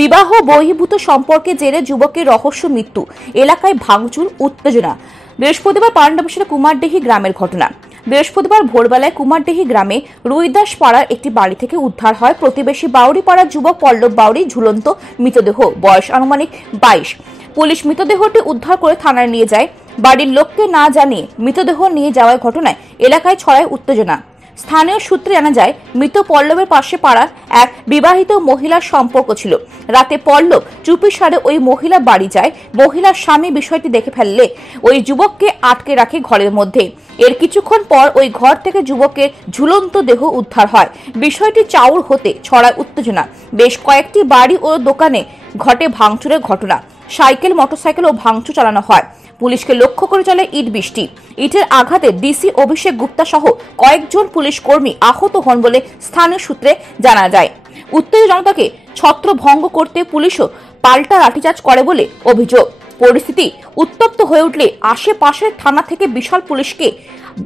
বিবাহ বহির্ভূত সম্পর্কে জেরে যুবকের রহস্য মৃত্যু, এলাকায় ভাঙচুর উত্তেজনা। বৃহস্পতিবার পান্ডাবসের কুমারডিহি গ্রামের ঘটনা। বৃহস্পতিবার ভোরবেলায় কুমারডিহি গ্রামে রুইদাস পাড়ার একটি বাড়ি থেকে উদ্ধার হয় প্রতিবেশী বাউরি পাড়ার যুবক পল্লব বাউরি ঝুলন্ত মৃতদেহ, বয়স আনুমানিক 22। পুলিশ মৃতদেহটি উদ্ধার করে থানায় নিয়ে যায়। বাড়ির লোককে না জানিয়ে মৃতদেহ নিয়ে যাওয়ার ঘটনায় এলাকায় ছড়ায় উত্তেজনা। স্থানীয় সূত্রে জানা যায়, মৃত পল্লবের পাশে পাড়ার এক বিবাহিত মহিলার সম্পর্ক ছিল। রাতে পল্লব চুপিসারে ওই মহিলা বাড়ি যায়। মহিলার স্বামী বিষয়টি দেখে ফেললে ওই যুবককে আটকে রাখে ঘরের মধ্যে। এর কিছুক্ষণ পর ওই ঘর থেকে যুবকের ঝুলন্ত দেহ উদ্ধার হয়। বিষয়টি চাউর হতে ছড়ায় উত্তেজনা। বেশ কয়েকটি বাড়ি ও দোকানে ঘটে ভাঙচুরের ঘটনা। সাইকেল, মোটরসাইকেল ও ভাঙচুর চালানো হয়। পুলিশকে লক্ষ্য করে চলে ইট বৃষ্টি। ইটের আঘাতে ডিসি অভিষেক গুপ্তা সহ কয়েকজন পুলিশ কর্মী আহত হন বলে স্থানীয় সূত্রে জানা যায়। উত্তেজিত জনতাকে ছত্রভঙ্গ করতে পুলিশও পাল্টা লাঠিচার্জ করে বলে অভিযোগ। পরিস্থিতি উত্তপ্ত হয়ে উঠলে আশেপাশের থানা থেকে বিশাল পুলিশকে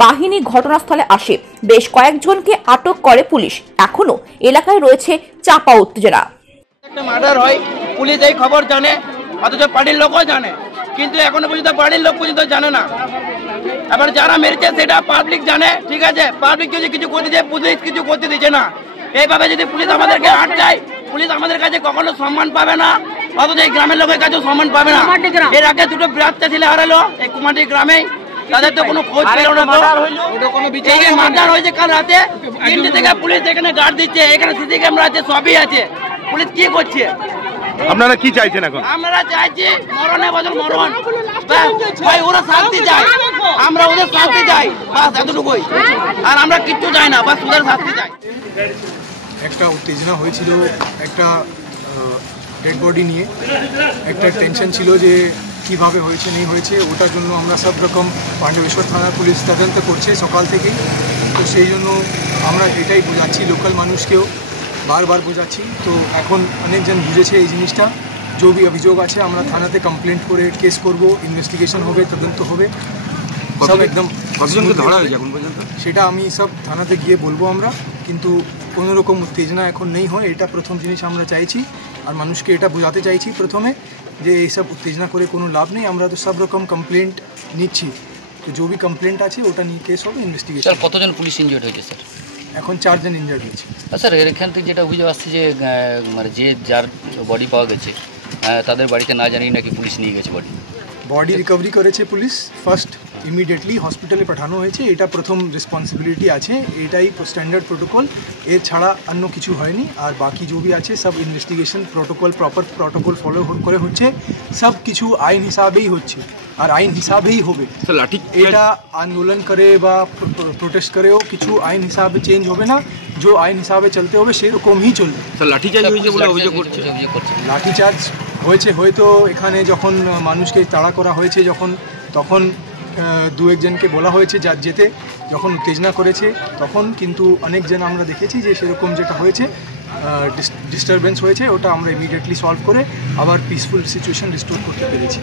বাহিনী ঘটনাস্থলে আসে। বেশ কয়েকজনকে আটক করে পুলিশ। এখনো এলাকায় রয়েছে চাপা উত্তেজনা। একটা মার্ডার হয়, পুলিশ এই খবর জানে, অথচ বাড়ির লোকও জানে, কিন্তু এখনো পর্যন্ত বাড়ির লোক পর্যন্ত জানে না। এবার যারা মেরেছে সেটা পাবলিক জানে, ঠিক আছে, পাবলিক যদি কিছু করতে দিচ্ছে, পুলিশ কিছু করতে দিচ্ছে না। এইভাবে যদি পুলিশ আমাদেরকে আটকায়, পুলিশ আমাদের কাছে কখনো সম্মান পাবে না, অথচ এই গ্রামের লোকের কাছেও সম্মান পাবে না। এর আগে দুটো বাচ্চা ছেলে হারালো এই কুমারডিহি গ্রামে, তাদের তো কোনো খোঁজ পেল না। মার্ডার হয়েছে কাল রাতে 3টে থেকে পুলিশ এখানে গার্ড দিচ্ছে, এখানে সিসি ক্যামেরা আছে, সবই আছে। পুলিশ কি করছে? আপনারা কি চাইছেন এখন? আমরা চাইছি মরণে বদল মরণ, ভাই ওরা শান্তি চাই, আমরা ওদের শান্তি চাই, বাস এতটুকুই। আর আমরা কিচ্ছু চাই না, বাস ওদের শান্তি চাই। একটা উত্তেজনা হয়েছিল, একটা ডেড বডি নিয়ে একটা টেনশন ছিল যে কীভাবে হয়েছে নেই হয়েছে, ওটার জন্য আমরা সব রকম পাণ্ডবেশ্বর থানার পুলিশ তদন্ত করছে সকাল থেকেই। তো সেই জন্য আমরা এটাই বোঝাচ্ছি, লোকাল মানুষকেও বারবার বোঝাচ্ছি। তো এখন অনেকজন বুঝেছে এই জিনিসটা। যে भी অভিযোগ আছে আমরা থানাতে কমপ্লেন্ট করে কেস করব, ইনভেস্টিগেশন হবে, তদন্ত হবে, সব একদম। কতজনকে ধরা হয়েছে এখন পর্যন্ত সেটা আমি সব থানাতে গিয়ে বলবো আমরা, কিন্তু কোনো রকম উত্তেজনা এখন নেই হয়, এটা প্রথম জিনিস আমরা চাইছি। আর মানুষকে এটা বোঝাতে চাইছি প্রথমে যে এইসব উত্তেজনা করে কোনো লাভ নেই। আমরা তো সব রকম কমপ্লেন্ট নিচ্ছি, তো যে भी কমপ্লেন্ট আছে ওটা নিয়ে কেস হবে, ইনভেস্টিগেশন। কতজন পুলিশ ইনজিওর্ড হয়েছে স্যার? এখন 4 জন ইনজার্ড হয়েছে। স্যার এখান থেকে যেটা অভিযোগ আসছে যে মানে যার বডি পাওয়া গেছে তাদের বাড়িতে না জানিয়ে নাকি পুলিশ নিয়ে গেছে বডি রিকভারি করেছে পুলিশ। ফার্স্ট ইমিডিয়েটলি হসপিটালে পাঠানো হয়েছে, এটা প্রথম রেসপন্সিবিলিটি আছে, এটাই স্ট্যান্ডার্ড প্রোটোকল, এর ছাড়া অন্য কিছু হয়নি। আর বাকি যে भी আছে সব investigation protocol, proper protocol follow করে হচ্ছে, সব কিছু আইন হিসাবেই হচ্ছে আর আইন হিসাবেই হবে। এটা আন্দোলন করে বা প্রোটেস্ট করেও কিছু আইন হিসাবে চেঞ্জ হবে না, যে আইন হিসাবে চলতে হবে সেরকমই চলবে। লাঠিচার্জ হয়েছে বলে অভিযোগ করছে। লাঠিচার্জ হয়েছে হয়তো এখানে যখন মানুষকে তাড়া করা হয়েছে, তখন 2-1 জনকে বলা হয়েছে যেতে, যখন উত্তেজনা করেছে তখন। কিন্তু অনেকজন আমরা দেখেছি যে সেরকম যেটা হয়েছে, ডিস্টারবেন্স হয়েছে, ওটা আমরা ইমিডিয়েটলি সলভ করে আবার পিসফুল সিচুয়েশন রিস্টোর করতে পেরেছি।